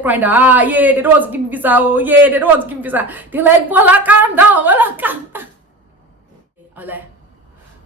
crying that, yeah, they don't want to give me visa. Oh, yeah, they don't want to give me visa. They're like, Bola, calm down. Bola, calm down. I'm like,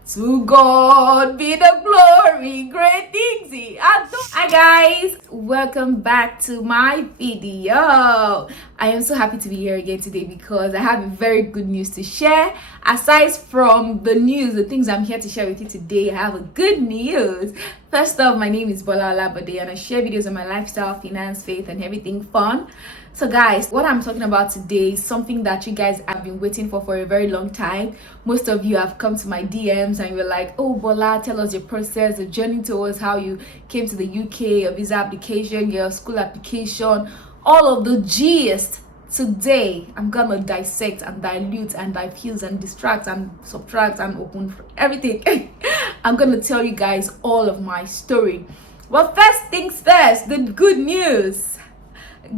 to God be the glory, great things he has done. Hi guys, welcome back to my video. I am so happy to be here again today because I have very good news to share. Aside from the news, the things I'm here to share with you today, I have a good news. First off, my name is Bola Olabode and I share videos on my lifestyle, finance, faith, and everything fun. So guys, what I'm talking about today is something that you guys have been waiting for a very long time. Most of you have come to my DMs and you're like, oh Bola, tell us your process, the journey towards how you came to the UK, your visa application, your school application, all of the gist. Today I'm gonna dissect and dilute and diffuse and distract and subtract and open everything. I'm gonna tell you guys all of my story. Well, first things first, the good news.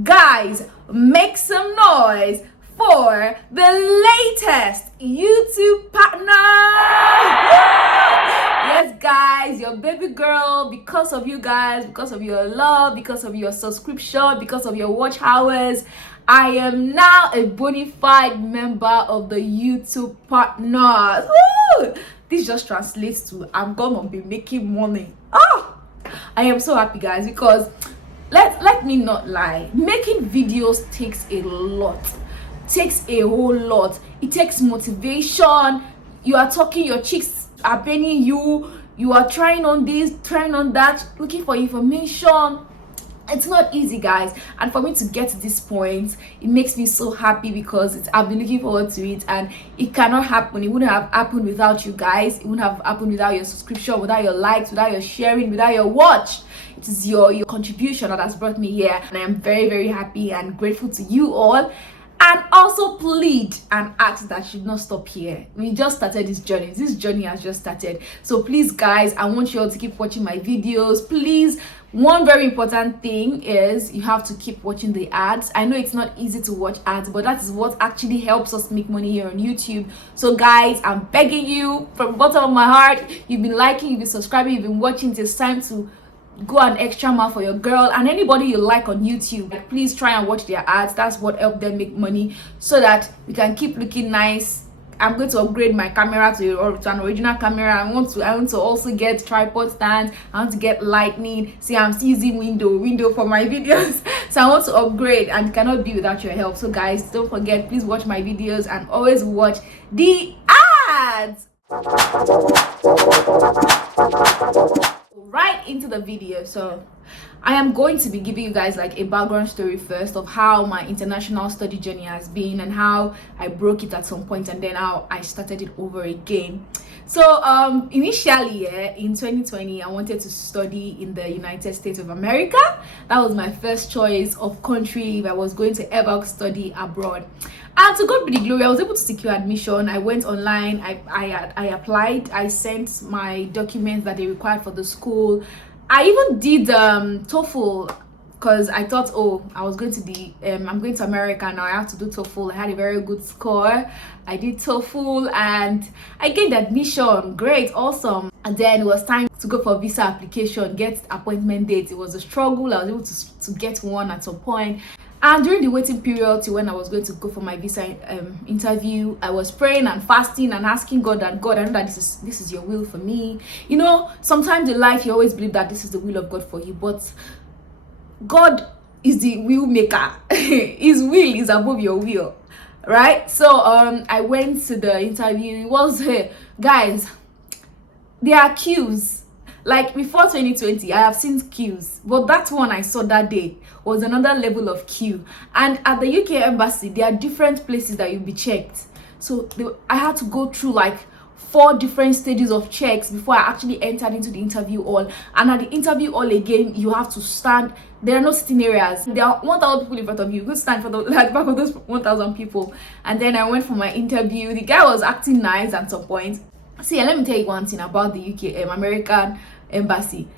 Guys, make some noise for the latest YouTube partner. Yes guys, your baby girl, because of you guys, because of your love, because of your subscription, because of your watch hours, I am now a bona fide member of the YouTube partners. Woo! This just translates to I'm gonna be making money. I am so happy guys, because let me not lie, making videos takes a whole lot. It takes motivation. You are talking, your cheeks are paining you, you are trying on this, trying on that, looking for information. It's not easy guys, and for me to get to this point, it makes me so happy because I've been looking forward to it, and it cannot happen. It wouldn't have happened without you guys. It wouldn't have happened without your subscription, without your likes, without your sharing, without your watch. It is your contribution that has brought me here, and I am very, very happy and grateful to you all. And also plead and ask that should not stop here. We just started this journey. This journey has just started. So please guys, I want you all to keep watching my videos. Please, one very important thing is you have to keep watching the ads. I know it's not easy to watch ads, but that is what actually helps us make money here on YouTube. So guys, I'm begging you from the bottom of my heart. You've been liking, you've been subscribing, you've been watching. It's time to go an extra mile for your girl and anybody you like on YouTube. Like, please try and watch their ads. That's what helps them make money, so that we can keep looking nice. I'm going to upgrade my camera to an original camera. I want to also get tripod stands. I want to get lightning. See, I'm using window for my videos. So I want to upgrade and cannot be without your help. So guys, don't forget, please watch my videos and always watch the ads. Right into the video. So I am going to be giving you guys like a background story first of how my international study journey has been and how I broke it at some point and then how I started it over again. So initially in 2020 I wanted to study in the United States of America. That was my first choice of country if I was going to ever study abroad. And to God be the glory, I was able to secure admission. I went online, I applied, I sent my documents that they required for the school. I even did TOEFL because I thought, oh, I was going to I'm going to America now, I have to do TOEFL. I had a very good score. I did TOEFL and I gained admission. Great, awesome. And then it was time to go for visa application, get appointment dates. It was a struggle. I was able to get one at some point. And during the waiting period to when I was going to go for my visa interview, I was praying and fasting and asking God, and God, I know that this is your will for me. You know, sometimes in life you always believe that this is the will of God for you, but God is the will maker. His will is above your will, right? So I went to the interview. It was guys, there are queues. Like before 2020, I have seen queues, but that one I saw that day was another level of queue. And at the UK embassy, there are different places that you'll be checked. So I had to go through like 4 different stages of checks before I actually entered into the interview hall. And at the interview hall again, you have to stand. There are no sitting areas. There are 1,000 people in front of you. You could stand for the back of those 1,000 people. And then I went for my interview. The guy was acting nice at some point. See, let me tell you one thing about the UK American embassy.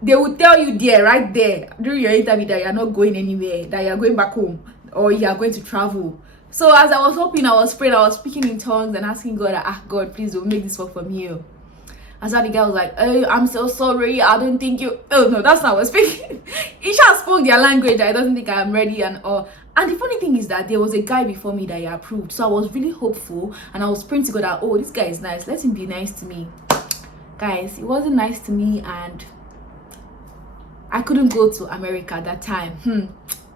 They will tell you there, right there during your interview, that you're not going anywhere, that you're going back home or you are going to travel. So as I was hoping, I was praying, I was speaking in tongues and asking God, God, please don't make this work from you. And so the guy was like, oh, I'm so sorry, I don't think you, oh no, that's not what I was speaking. He just spoke their language. I don't think I'm ready and all. And the funny thing is that there was a guy before me that he approved, so I was really hopeful, and I was praying to God that, oh, this guy is nice, let him be nice to me. Guys, he wasn't nice to me, and I couldn't go to America at that time.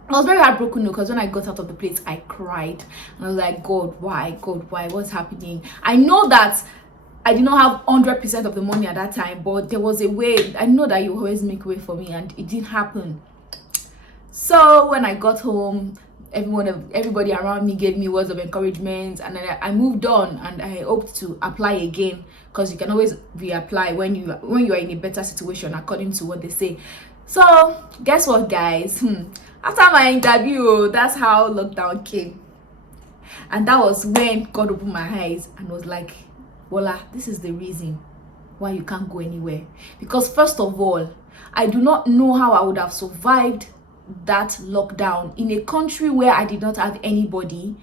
I was very heartbroken because when I got out of the place, I cried. And I was like, God, why? God, why? What's happening? I know that I did not have 100% of the money at that time, but there was a way. I know that you always make way for me, and it didn't happen. So when I got home, everybody around me gave me words of encouragement, and then I moved on, and I hoped to apply again, because you can always reapply when you are in a better situation, according to what they say. So guess what, guys? After my interview, that's how lockdown came. And that was when God opened my eyes and was like, voila, this is the reason why you can't go anywhere. Because first of all, I do not know how I would have survived that lockdown in a country where I did not have anybody,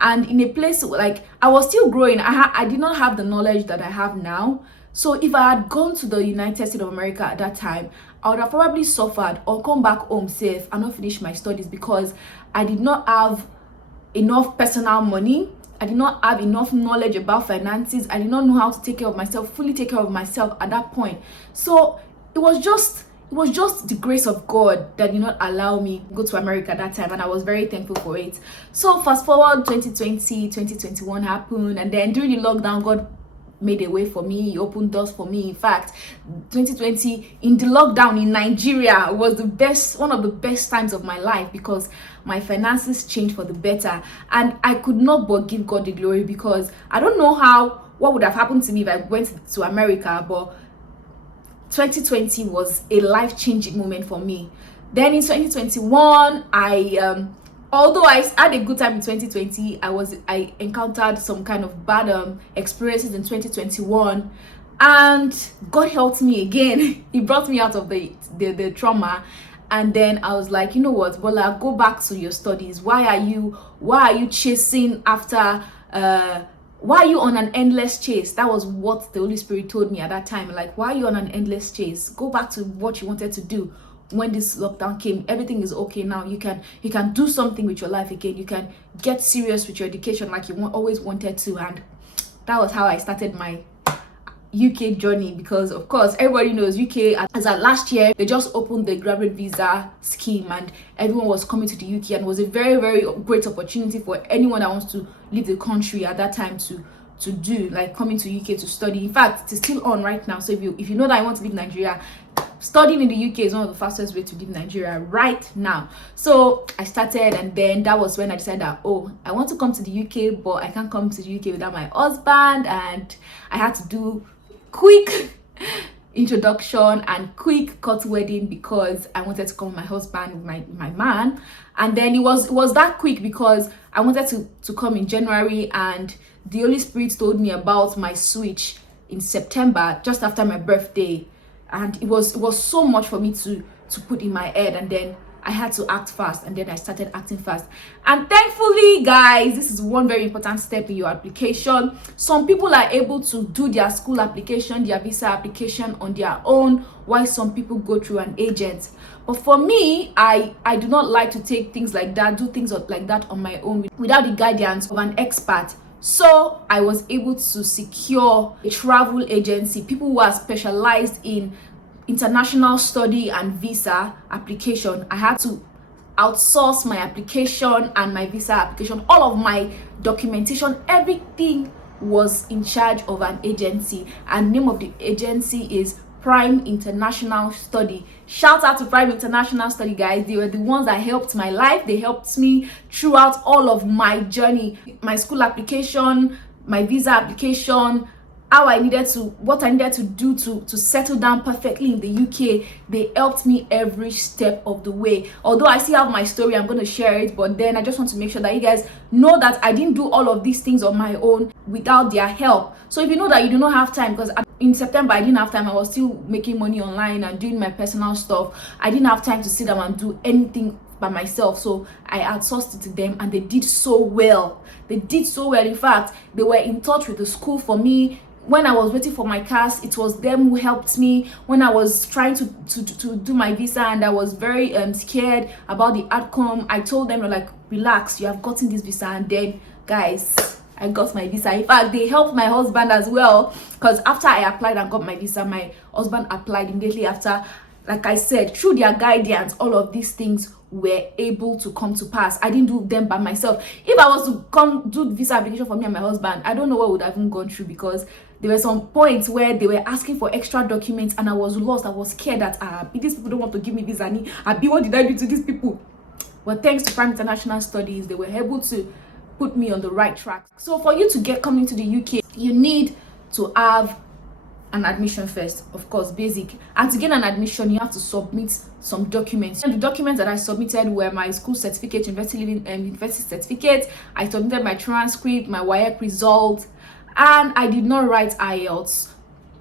and in a place like I was still growing. I did not have the knowledge that I have now. So if I had gone to the United States of America at that time, I would have probably suffered or come back home safe and not finish my studies, because I did not have enough personal money. I did not have enough knowledge about finances. I did not know how to take care of myself, fully take care of myself at that point. So it was just the grace of God that did not allow me to go to America at that time, and I was very thankful for it. So fast forward, 2020, 2021 happened, and then during the lockdown, God made a way for me. He opened doors for me. In fact, 2020 in the lockdown in Nigeria was one of the best times of my life, because my finances changed for the better, and I could not but give God the glory, because I don't know what would have happened to me if I went to America, but 2020 was a life-changing moment for me. Then in 2021, although I had a good time in 2020, I encountered some kind of bad experiences in 2021, and God helped me again. He brought me out of the trauma, and then I was like, you know what, Bola, go back to your studies. Why are you chasing after why are you on an endless chase? That was what the Holy Spirit told me at that time. Like, why are you on an endless chase? Go back to what you wanted to do. When this lockdown came, everything is okay now. You can do something with your life again. You can get serious with your education like you always wanted to. And that was how I started my UK journey, because of course everybody knows UK, as at last year they just opened the graduate visa scheme, and everyone was coming to the UK, and it was a very, very great opportunity for anyone that wants to leave the country at that time to do, like, coming to UK to study. In fact, it's still on right now. So if you know that I want to leave Nigeria, studying in the UK is one of the fastest way to leave Nigeria right now. So I started, and then that was when I decided that, oh, I want to come to the UK, but I can't come to the UK without my husband, and I had to do quick introduction and quick cut wedding, because I wanted to come with my husband, with my man. And then it was that quick because I wanted to come in January, and the Holy Spirit told me about my switch in September, just after my birthday, and it was so much for me to put in my head, and then I had to act fast, and then I started acting fast. And thankfully, guys, this is one very important step in your application. Some people are able to do their school application, their visa application on their own, while some people go through an agent. But for me, I do not like to take things like that, do things like that on my own without the guidance of an expert. So I was able to secure a travel agency, people who are specialized in international study and visa application. I had to outsource my application and my visa application, all of my documentation, everything was in charge of an agency, and the name of the agency is Prime International Study. Shout out to Prime International Study, guys. They were the ones that helped my life. They helped me throughout all of my journey, my school application, my visa application, what I needed to do to settle down perfectly in the UK. They helped me every step of the way. Although I still have my story, I'm going to share it, but then I just want to make sure that you guys know that I didn't do all of these things on my own without their help. So if you know that you do not have time, because in September I didn't have time, I was still making money online and doing my personal stuff. I didn't have time to sit down and do anything by myself, so I outsourced it to them, and they did so well. In fact, they were in touch with the school for me. when I was waiting for my CAS, it was them who helped me. When I was trying to do my visa and I was very scared about the outcome, I told them, like, relax, you have gotten this visa. And then, guys, I got my visa. In fact, they helped my husband as well, because after I applied and got my visa, my husband applied immediately after. Like I said, through their guidance, all of these things were able to come to pass. I didn't do them by myself. If I was to come do visa application for me and my husband, I don't know what would have even gone through, because there were some points where they were asking for extra documents and I was lost. I was scared that these people don't want to give me visa. What did I do to these people? But thanks to Prime International Studies, they were able to put me on the right track. So for you to come into the UK, you need to have an admission first, of course, basic. And to get an admission, you have to submit some documents. And the documents that I submitted were my school certificate, university certificate. I submitted my transcript, my WAEC result, and I did not write IELTS.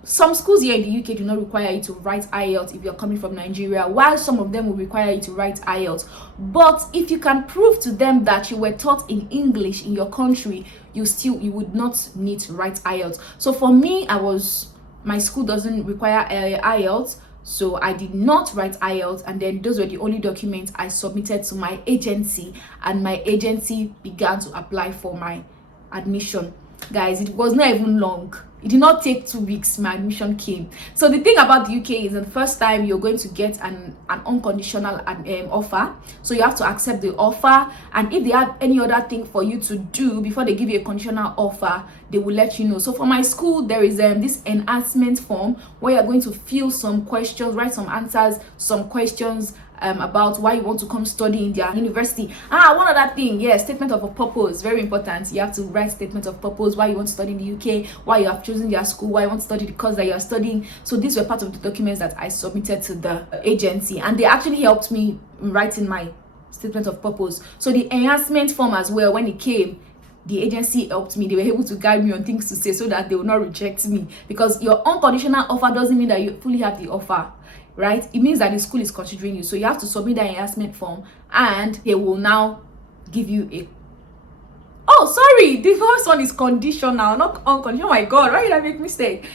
Some schools here in the UK do not require you to write IELTS if you're coming from Nigeria, while some of them will require you to write IELTS. But if you can prove to them that you were taught in English in your country, you would not need to write IELTS. So for me, my school doesn't require IELTS, so I did not write IELTS, and then those were the only documents I submitted to my agency, and my agency began to apply for my admission. Guys, it was not even long. It did not take 2 weeks. My admission came. So the thing about the UK is, the first time you're going to get an unconditional offer, so you have to accept the offer, and if they have any other thing for you to do before they give you a conditional offer, they will let you know. So for my school, there is this enhancement form where you're going to fill some questions, write some answers, some questions about why you want to come study in their university. One other thing, statement of a purpose, very important. You have to write statement of purpose, why you want to study in the UK, why you have chosen their school, why you want to study the course that you are studying. So these were part of the documents that I submitted to the agency, and they actually helped me in writing my statement of purpose. So the enhancement form as well, when it came, the agency helped me. They were able to guide me on things to say so that they will not reject me, because your unconditional offer doesn't mean that you fully have the offer, right? It means that the school is considering you. So you have to submit that enhancement form, and they will now give you a the first one is conditional, not unconditional. Oh my god, why did I make mistake?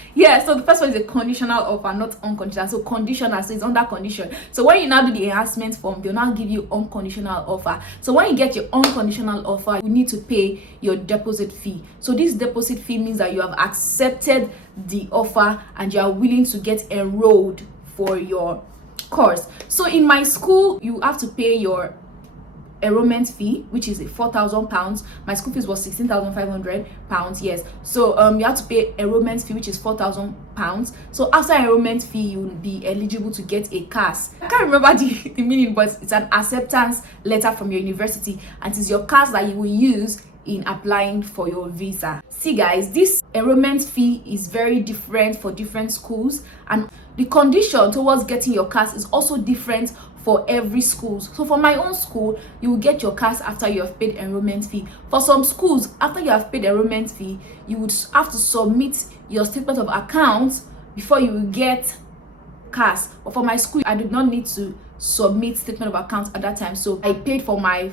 So the first one is a conditional offer, not unconditional. So conditional, so it's under condition. So when you now do the enhancement form, they'll now give you unconditional offer. So when you get your unconditional offer, you need to pay your deposit fee. So this deposit fee means that you have accepted the offer and you are willing to get enrolled for your course. So in my school, you have to pay your enrollment fee, which is £4,000. My school fees was £16,500. Yes, so you have to pay enrollment fee, which is £4,000. So after enrollment fee, you will be eligible to get a CAS. I can't remember the meaning, but it's an acceptance letter from your university, and it's your CAS that you will use in applying for your visa. See guys, this enrollment fee is very different for different schools, and the condition towards getting your CAS is also different for every school. So for my own school, you will get your CAS after you have paid enrollment fee. For some schools, after you have paid enrollment fee, you would have to submit your statement of account before you will get CAS. But for my school, I did not need to submit statement of account at that time, so I paid for my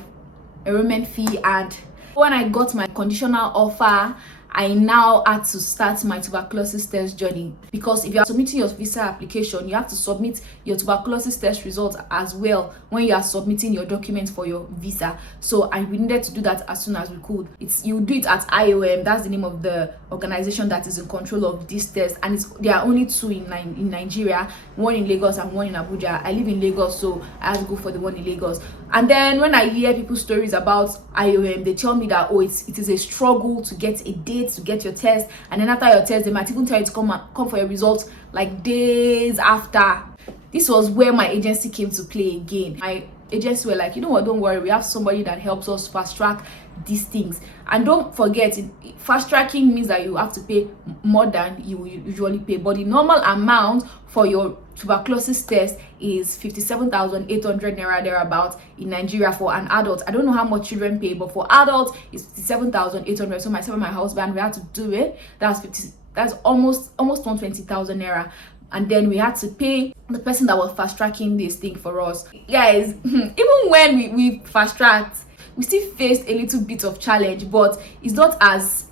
enrollment fee, and when I got my conditional offer, I now had to start my tuberculosis test journey, because if you are submitting your visa application, you have to submit your tuberculosis test results as well when you are submitting your documents for your visa. So we needed to do that as soon as we could. You do it at IOM, that's the name of the organization that is in control of this test, and there are only two in Nigeria, one in Lagos and one in Abuja. I live in Lagos, so I have to go for the one in Lagos. And then when I hear people's stories about IOM, they tell me that it is a struggle to get a date to get your test, and then after your test, they might even tell you to come for your results like days after. This was where my agency came to play again. My agency were like, you know what, don't worry, we have somebody that helps us fast track these things. And don't forget, fast tracking means that you have to pay more than you usually pay, but the normal amount for your tuberculosis test is 57,800 naira thereabouts in Nigeria for an adult. I don't know how much children pay, but for adults it's 57,800. So myself and my husband, we had to do it. That's almost 120,000 naira. And then we had to pay the person that was fast tracking this thing for us. Guys, even when we fast tracked, we still faced a little bit of challenge, but it's not as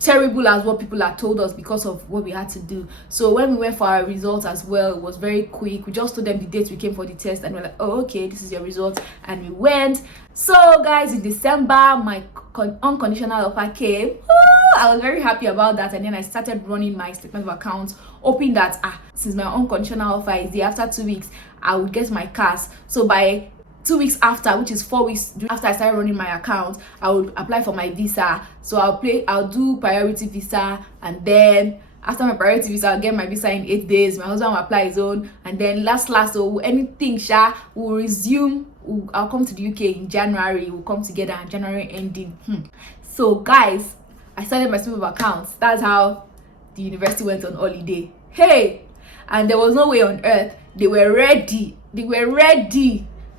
terrible as what people had told us because of what we had to do. So when we went for our results as well, it was very quick. We just told them the date we came for the test, and we're like, oh, okay, this is your result, and we went. So guys, in December, my unconditional offer came. I was very happy about that, and then I started running my statement of accounts, hoping that since my unconditional offer is there, after 2 weeks I would get my CAS. So by 2 weeks after, which is 4 weeks after I started running my account, I would apply for my visa. So I'll do priority visa, and then after my priority visa, I'll get my visa in 8 days. My husband will apply his own, and then last so anything will resume. I'll come to the UK in January. We'll come together in January ending. So guys, I started my statement of accounts. That's how the university went on holiday. Hey, and there was no way on earth they were ready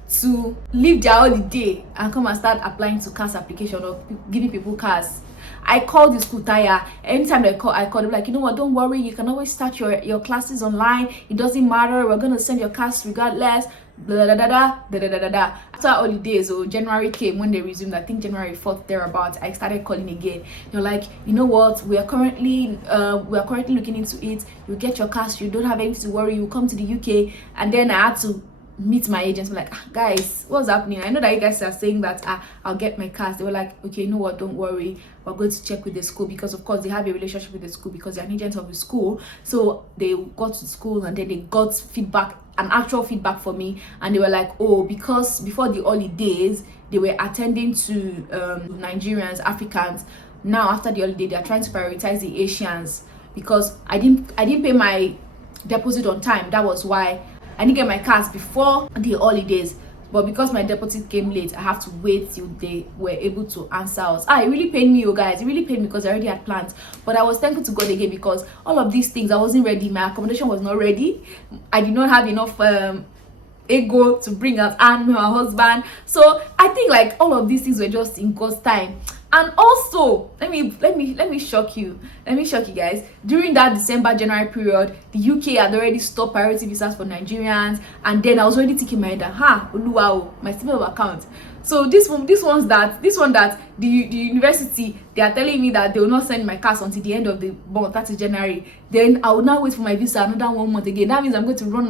to leave their holiday and come and start applying to CAS application or giving people CAS. I called the school tire. Anytime I call them like, you know what, don't worry, you can always start your classes online. It doesn't matter, we're gonna send your CAS regardless. Blah, da, da, da, da, da, da, da. After holidays, January came, when they resumed, I think January 4th thereabouts, I started calling again. They're like, you know what, we are currently looking into it. You get your CAS, you don't have anything to worry, you come to the UK. And then I had to meet my agents. I'm like, guys, what's happening? I know that you guys are saying that I'll get my CAS. They were like, okay, you know what, don't worry, we're going to check with the school, because of course they have a relationship with the school because they're an agent of the school. So they got to school, and then they got feedback, an actual feedback for me, and they were like, oh, because before the holidays they were attending to Nigerians, Africans. Now after the holiday, they're trying to prioritize the Asians, because I didn't pay my deposit on time. That was why I didn't get my CAS before the holidays. But because my deposit came late, I have to wait till they were able to answer us. It really pained me, you guys. It really pained me because I already had plans. But I was thankful to God again, because all of these things, I wasn't ready. My accommodation was not ready. I did not have enough ego to bring out and my husband. So I think like all of these things were just in God's time. And also, let me shock you. Let me shock you guys. During that December-January period, the UK had already stopped priority visas for Nigerians, and then I was already thinking in my head that Oluwa, my statement of account. So this one that the university, they are telling me that they will not send my CAS until the end of the month, that is January. Then I will now wait for my visa another 1 month again. That means I'm going to run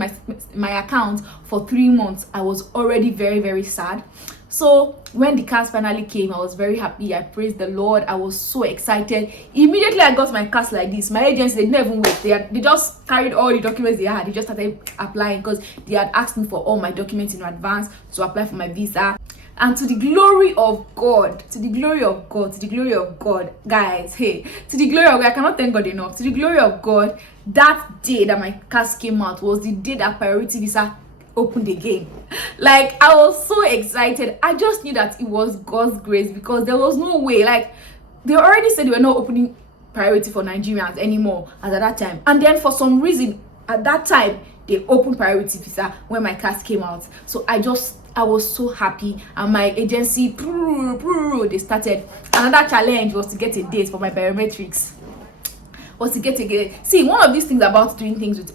my account for 3 months. I was already very, very sad. So when the CAS finally came, I was very happy. I praised the Lord. I was so excited. Immediately I got my CAS like this. My agents, they didn't even wait. They just carried all the documents they had. They just started applying, because they had asked me for all my documents in advance to apply for my visa. And to the glory of God, guys, hey, to the glory of God, I cannot thank God enough. To the glory of God, that day that my CAS came out was the day that priority visa opened again. Like, I was so excited. I just knew that it was God's grace, because there was no way, like, they already said they were not opening priority for Nigerians anymore as at that time. And then for some reason at that time they opened priority visa when my CAS came out. So I was so happy, and my agency, they started. Another challenge was to get a date for my biometrics. See, one of these things about doing things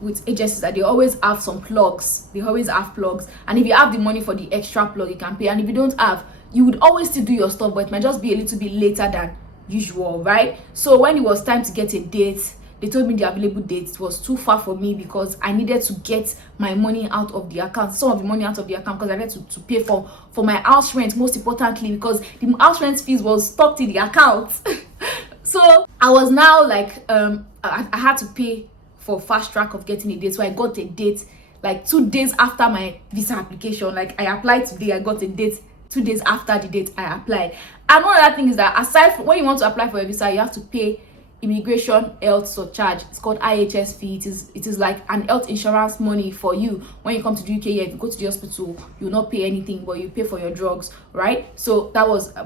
with agencies, that they always have some plugs. And if you have the money for the extra plug, you can pay. And if you don't have, you would always still do your stuff, but it might just be a little bit later than usual, right? So when it was time to get a date, they told me the available date was too far for me, because I needed to get my money out of the account, some of the money out of the account, because I needed to pay for my house rent, most importantly, because the house rent fees was stocked in the account. So I was now like, I had to pay for fast track of getting a date. So I got a date like 2 days after my visa application. Like, I applied today, I got a date 2 days after the date I applied. And one other thing is that, aside from when you want to apply for a visa, you have to pay immigration health surcharge. It's called IHS fee. It is like an health insurance money for you when you come to the UK. If you go to the hospital, you will not pay anything, but you pay for your drugs, right? So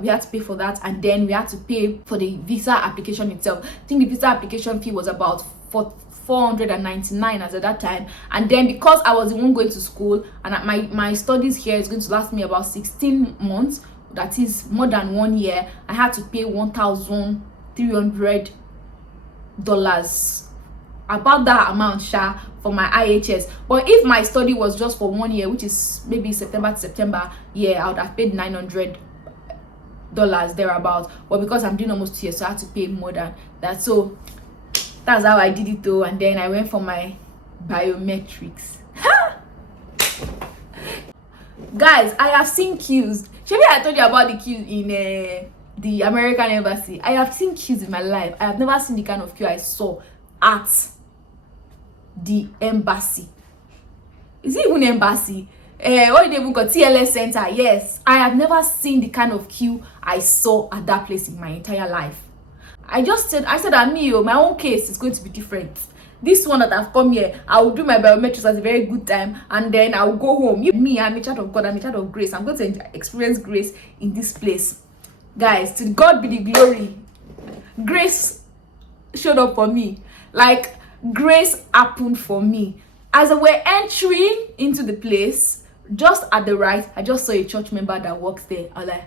we had to pay for that, and then we had to pay for the visa application itself. I think the visa application fee was about 499 as at that time. And then because I was the one going to school, and my studies here is going to last me about 16 months, that is more than 1 year, I had to pay $1,300, about that amount for my IHS. But if my study was just for 1 year, which is maybe September to September, I would have paid $900 thereabout, but because I'm doing almost 2 years, so I had to pay more than that. So that's how I did it though. And then I went for my biometrics. Guys, I have seen queues. Maybe I told you about the queue in the American embassy. I have seen queues in my life. I have never seen the kind of queue I saw at the embassy. Is it even embassy? What they even got? TLS Center. Yes, I have never seen the kind of queue I saw at that place in my entire life. I said that my own case is going to be different. This one that I've come here, I will do my biometrics at a very good time, and then I will go home. I'm a child of God, I'm a child of grace. I'm going to experience grace in this place. Guys, to God be the glory. Grace showed up for me. Like, grace happened for me. As we're entering into the place, just at the right, I just saw a church member that works there. I was like,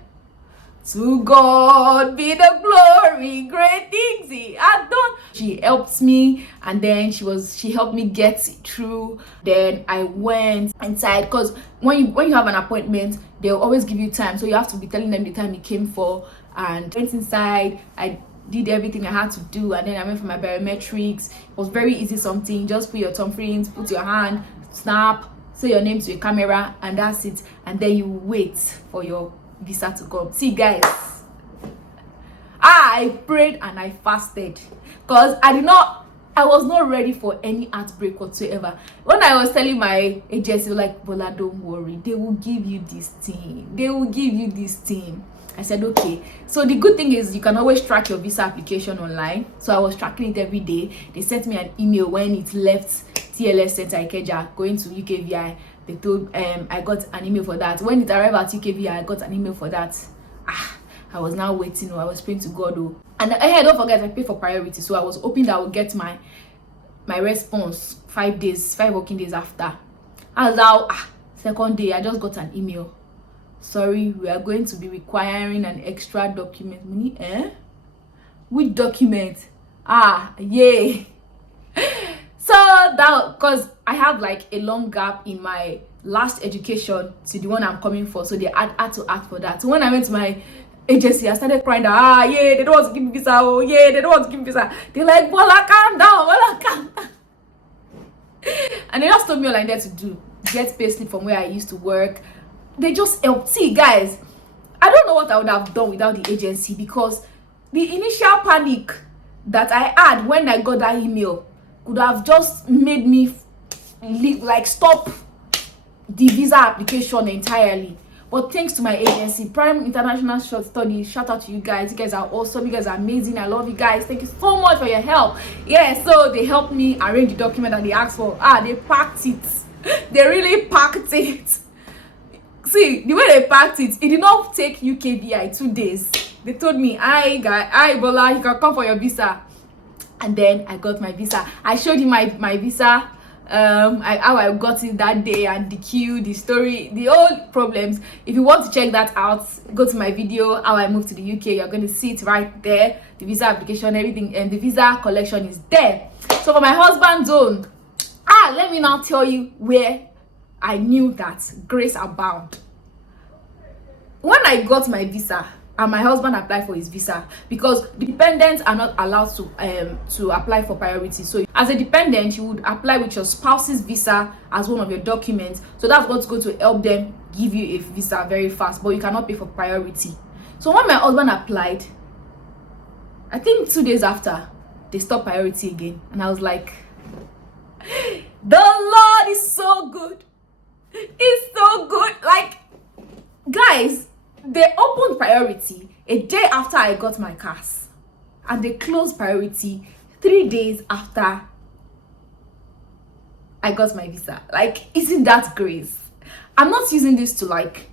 to God be the glory, great things he had done. She helped me, and then she helped me get through. Then I went inside, because when you have an appointment, they'll always give you time, so you have to be telling them the time you came for. And went inside, I did everything I had to do, and then I went for my biometrics. It was very easy, something, just put your thumbprint, put your hand, snap, say your name to a camera, and that's it. And then you wait for your visa to come. See guys, I prayed and I fasted, because I was not ready for any heartbreak whatsoever. When I was telling my agency, like, Bola, don't worry, they will give you this thing, they will give you this thing. I said okay. So the good thing is you can always track your visa application online, so I was tracking it every day. They sent me an email when it left TLS Center Ikeja going to UKVI. They told I got an email for that. When it arrived at UKVI, I got an email for that. I was now waiting. I was praying to God. And don't forget, I paid for priority, so I was hoping that I would get my response 5 working days after. And now second day, I just got an email. Sorry, we are going to be requiring an extra document. Which document? Yay. So that, because I have like a long gap in my last education to the one I'm coming for, so they had to ask for that. So when I went to my agency, I started crying that they don't want to give me visa. They don't want to give me visa. They're like, Bola, calm down, Bola, calm down. And they just told me all I needed to do, get payslip from where I used to work. They just helped. See guys, I don't know what I would have done without the agency, because the initial panic that I had when I got that email could have just made me stop the visa application entirely. But thanks to my agency, Prime International Short Studies, shout out to you guys. You guys are awesome, you guys are amazing. I love you guys. Thank you so much for your help. So they helped me arrange the document that they asked for. They packed it. They really packed it. See, the way they packed it, it did not take UKVI 2 days. They told me, Bola, you can come for your visa. And then I got my visa. I showed you my visa, how I got it that day, and the queue, the story, the old problems. If you want to check that out, go to my video, how I moved to the UK. You're going to see it right there. The visa application, everything, and the visa collection is there. So for my husband's own, let me now tell you where I knew that grace abound. When I got my visa, and my husband applied for his visa, because dependents are not allowed to apply for priority. So as a dependent, you would apply with your spouse's visa as one of your documents. So that's what's going to help them give you a visa very fast, but you cannot pay for priority. So when my husband applied, I think 2 days after, they stopped priority again. And I was like, the Lord is so good. It's so good. Like, guys, they opened priority a day after I got my CAS, and they closed priority 3 days after I got my visa. Like, isn't that grace? I'm not using this to like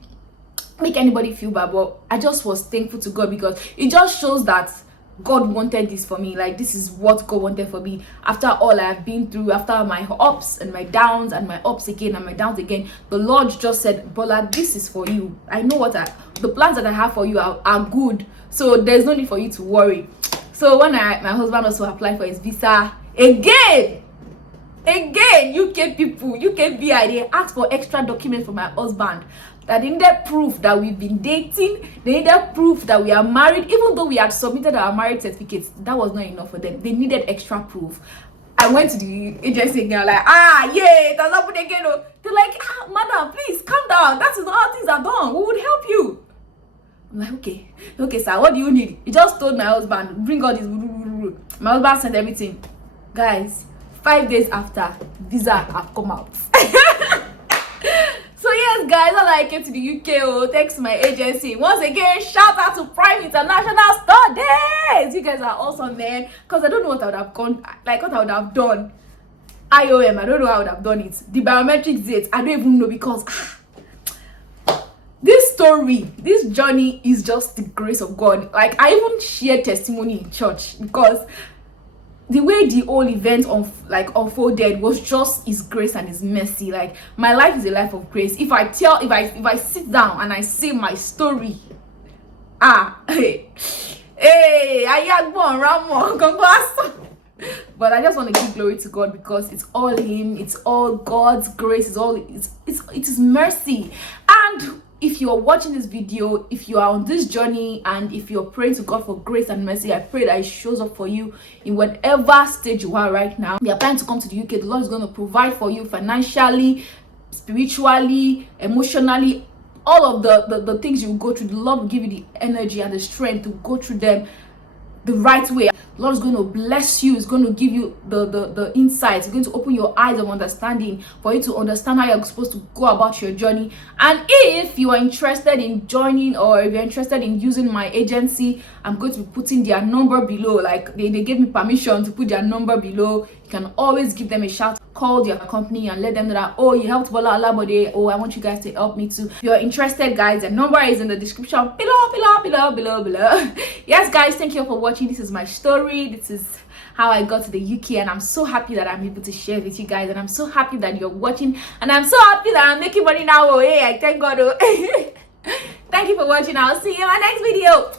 make anybody feel bad, but I just was thankful to God, because it just shows that God wanted this for me. Like, this is what God wanted for me. After all I have been through, after my ups and my downs, and my ups again and my downs again, the Lord just said, Bola, this is for you. I know the plans that I have for you are good, so there's no need for you to worry. So when my husband also applied for his visa again, UK people, UKVI, they asked for extra documents for my husband. that they needed proof that we've been dating. They needed proof that we are married. Even though we had submitted our marriage certificates, that was not enough for them. They needed extra proof. I went to the agency and they're like, yeah, it has happened again. They're like, madam, please calm down. That is not how things are done. We would help you. I'm like, okay, sir, what do you need? He just told my husband, bring all this. My husband sent everything. Guys, 5 days after, visa have come out. So yes, guys, all I came to the UK, thanks to my agency. Once again, shout out to Prime International Studies. You guys are awesome, man. Because I don't know what I would have gone, like what I would have done. IOM, I don't know how I would have done it. The biometric date, I don't even know, because this story, this journey is just the grace of God. Like, I even shared testimony in church, because the way the whole event unfolded was just His grace and His mercy. Like, my life is a life of grace. If I sit down and I say my story, hey, but I just want to give glory to God, because it's all Him, it's all God's grace, it is mercy. And if you're watching this video, if you are on this journey, and if you're praying to God for grace and mercy, I pray that He shows up for you in whatever stage you are right now. You're planning to come to the UK, the Lord is going to provide for you financially, spiritually, emotionally, all of the things you go through. The Lord will give you the energy and the strength to go through them the right way. The Lord is going to bless you. It's going to give you the insights. It's going to open your eyes of understanding for you to understand how you're supposed to go about your journey. And if you are interested in joining, or if you're interested in using my agency, I'm going to be putting their number below. Like, they gave me permission to put their number below. You can always give them a shout. Call their company and let them know that, oh, you helped Bola Alabode. Oh, I want you guys to help me too. If you're interested, guys, the number is in the description below. Yes, guys, thank you for watching. This is my story. This is how I got to the UK, and I'm so happy that I'm able to share with you guys, and I'm so happy that you're watching, and I'm so happy that I'm making money now. Oh, hey, I thank God. Oh. Thank you for watching. I'll see you in my next video.